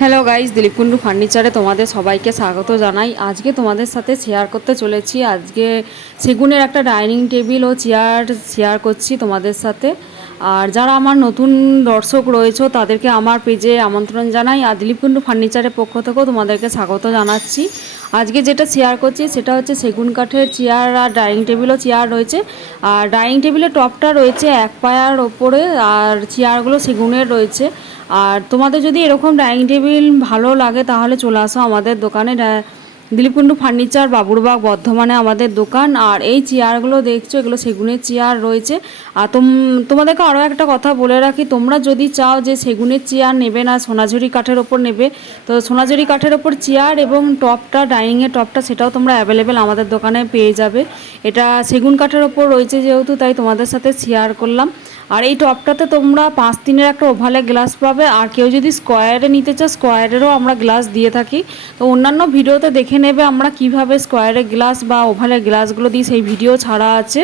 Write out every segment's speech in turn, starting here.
Hello guys Dilip Kundu ফার্নিচারে তোমাদের সবাইকে স্বাগত জানাই। আজকে তোমাদের সাথে শেয়ার করতে চলেছি। আজকে সেগুনের একটা ডাইনিং টেবিল ও চেয়ার শেয়ার করছি তোমাদের সাথে। আর যারা আমার নতুন দর্শক রয়েছে, তাদেরকে আমার পেজে আমন্ত্রণ জানাই। আর দিলীপ কুন্ডু ফার্নিচারের পক্ষ থেকেও তোমাদেরকে স্বাগত জানাচ্ছি। আজকে যেটা শেয়ার করছি, সেটা হচ্ছে সেগুন কাঠের চেয়ার আর ডাইনিং টেবিলও চেয়ার রয়েছে। আর ডাইনিং টেবিলের টপটা রয়েছে এক পায়ার ওপরে, আর চেয়ারগুলো সেগুনের রয়েছে। আর তোমাদের যদি এরকম ডাইনিং টেবিল ভালো লাগে, তাহলে চলে আসো আমাদের দোকানে। দিলীপকুণ্ডু ফার্নিচার, বাবুরবাগ, বর্ধমানে আমাদের দোকান। আর এই চেয়ারগুলো দেখছ, এগুলো সেগুনের চেয়ার রয়েছে। আর তোম, তোমাদেরকে আরও একটা কথা বলে রাখি, তোমরা যদি চাও যে সেগুনের চেয়ার নেবে না, সোনাঝুরি কাঠের ওপর নেবে, তো সোনাঝুরি কাঠের ওপর চেয়ার এবং টপটা, ডাইনিংয়ের টপটা, সেটাও তোমরা অ্যাভেলেবেল আমাদের দোকানে পেয়ে যাবে। এটা সেগুন কাঠের ওপর রয়েছে যেহেতু, তাই তোমাদের সাথে শেয়ার করলাম। আর এই টপটাতে তোমরা পাঁচ তিনের একটা ওভালে গ্লাস পাবে। আর কেউ যদি স্কোয়ারে নিতে চাও স্কোয়ারেরও আমরা গ্লাস দিয়ে থাকি। তো অন্যান্য ভিডিওতে দেখে নেবে আমরা কীভাবে স্কোয়ারের গ্লাস বা ওভালের গ্লাসগুলো দিই, সেই ভিডিও ছাড়া আছে।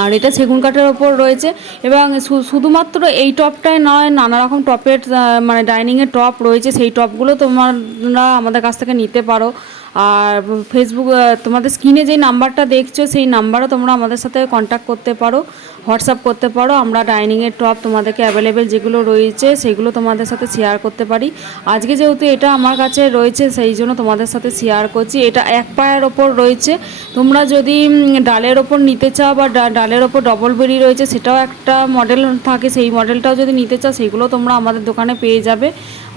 আর এটা সেগুন কাঠের ওপর রয়েছে এবং শুধুমাত্র এই টপটাই নয় নানা রকম টপের মানে ডাইনিংয়ের টপ রয়েছে। সেই টপগুলো তোমরা আমাদের কাছ থেকে নিতে পারো। আর ফেসবুক তোমাদের স্ক্রিনে যে নাম্বারটা দেখছ, সেই নাম্বারও তোমরা আমাদের সাথে কন্ট্যাক্ট করতে পারো হোয়াটসঅ্যাপ করতে পারো। আমরা ডাইনিংয়ের টপ তোমাদেরকে অ্যাভেলেবেল যেগুলো রয়েছে, সেগুলো তোমাদের সাথে শেয়ার করতে পারি। আজকে যেহেতু এটা আমার কাছে রয়েছে, সেই জন্য তোমাদের সাথে শেয়ার করছি। এটা এক পায়ের ওপর রয়েছে। তোমরা যদি ডালের ওপর নিতে চাও বা ডালের ওপর ডবল বেরি রয়েছে, সেটাও একটা মডেল থাকে। সেই মডেলটাও যদি নিতে চাও, সেগুলো তোমরা আমাদের দোকানে পেয়ে যাবে।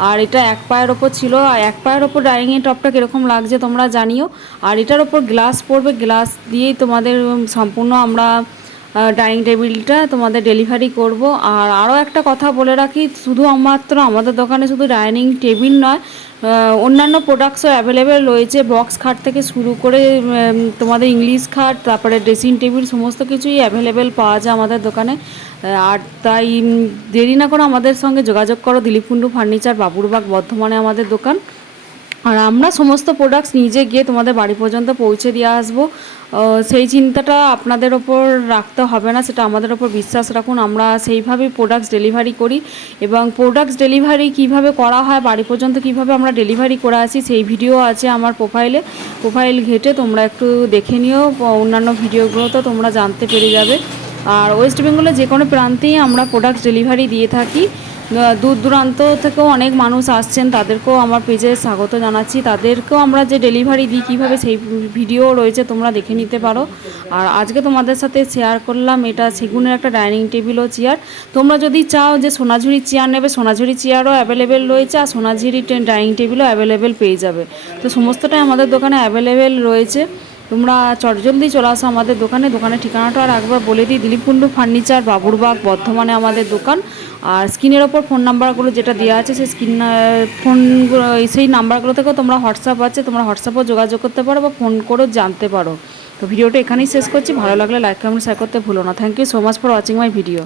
আর এটা এক পায়ের ওপর ছিল। আর এক পায়ের ওপর ডাইনিংয়ের টপটা কীরকম লাগছে, তোমরা জানিও। আর এটার ওপর গ্লাস পড়বে, গ্লাস দিয়েই তোমাদের সম্পূর্ণ আমরা ডাইনিং টেবিলটা তোমাদের ডেলিভারি করব। আর আরও একটা কথা বলে রাখি, শুধু মাত্র আমাদের দোকানে শুধু ডাইনিং টেবিল নয় অন্যান্য প্রোডাক্টসও অ্যাভেলেবেল রয়েছে, বক্স খাট থেকে শুরু করে তোমাদের ইংলিশ খাট, তারপরে ড্রেসিং টেবিল, সমস্ত কিছুই অ্যাভেলেবেল পাওয়া যায় আমাদের দোকানে। আর তাই দেরি না করে আমাদের সঙ্গে যোগাযোগ করো, দিলীপ কুণ্ডু ফার্নিচার, বাবুরবাগ, বর্ধমানে আমাদের দোকান। আর আমরা সমস্ত প্রোডাক্টস নিজে গিয়ে তোমাদের বাড়ি পর্যন্ত পৌঁছে দিয়ে আসব। সেই চিন্তাটা আপনাদের ওপর রাখতে হবে না, সেটা আমাদের ওপর বিশ্বাস রাখুন। আমরা সেইভাবেই প্রোডাক্টস ডেলিভারি করি এবং প্রোডাক্টস ডেলিভারি কীভাবে করা হয়, বাড়ি পর্যন্ত কীভাবে আমরা ডেলিভারি করে আসি, সেই ভিডিও আছে আমার প্রোফাইলে প্রোফাইল ঘেটে তোমরা একটু দেখে নিও, অন্যান্য ভিডিওগুলো তো তোমরা জানতে পেরে যাবে। আর ওয়েস্ট বেঙ্গলের যে কোনো প্রান্তেই আমরা প্রোডাক্টস ডেলিভারি দিয়ে থাকি। দূর দূরান্ত থেকেও অনেক মানুষ আসছেন, তাদেরকেও আমার পেজে স্বাগত জানাচ্ছি। তাদেরকেও আমরা যে ডেলিভারি দিই, কীভাবে সেই ভিডিও রয়েছে তোমরা দেখে নিতে পারো। আর আজকে তোমাদের সাথে শেয়ার করলাম, এটা সেগুনের একটা ডাইনিং টেবিল ও চেয়ার তোমরা যদি চাও যে সোনাঝুরি চেয়ার নেবে, সোনাঝুরি চেয়ারও অ্যাভেলেবেল রয়েছে আর সোনাঝুরি ডাইনিং টেবিলও অ্যাভেলেবেল পেয়ে যাবে। তো সমস্তটাই আমাদের দোকানে অ্যাভেলেবেল রয়েছে। তোমরা চটজলদি চলে আসো আমাদের দোকানে। দোকানের ঠিকানাটা আর একবার বলে দিই দিলীপ কুণ্ডু ফার্নিচার, বাবুরবাগ, বর্ধমানে আমাদের দোকান। আর স্ক্রিনের ওপর ফোন নাম্বারগুলো যেটা দেওয়া আছে, সেই স্ক্রিন ফোনগুলো সেই নাম্বারগুলো থেকেও তোমরা হোয়াটসঅ্যাপ আছে, তোমরা হোয়াটসঅ্যাপেও যোগাযোগ করতে পারো বা ফোন করেও জানতে পারো। তো ভিডিওটা এখানেই শেষ করছি। ভালো লাগলে লাইক, কমেন্ট শেয়ার করতে ভুলো না। Thank you so much for watching my video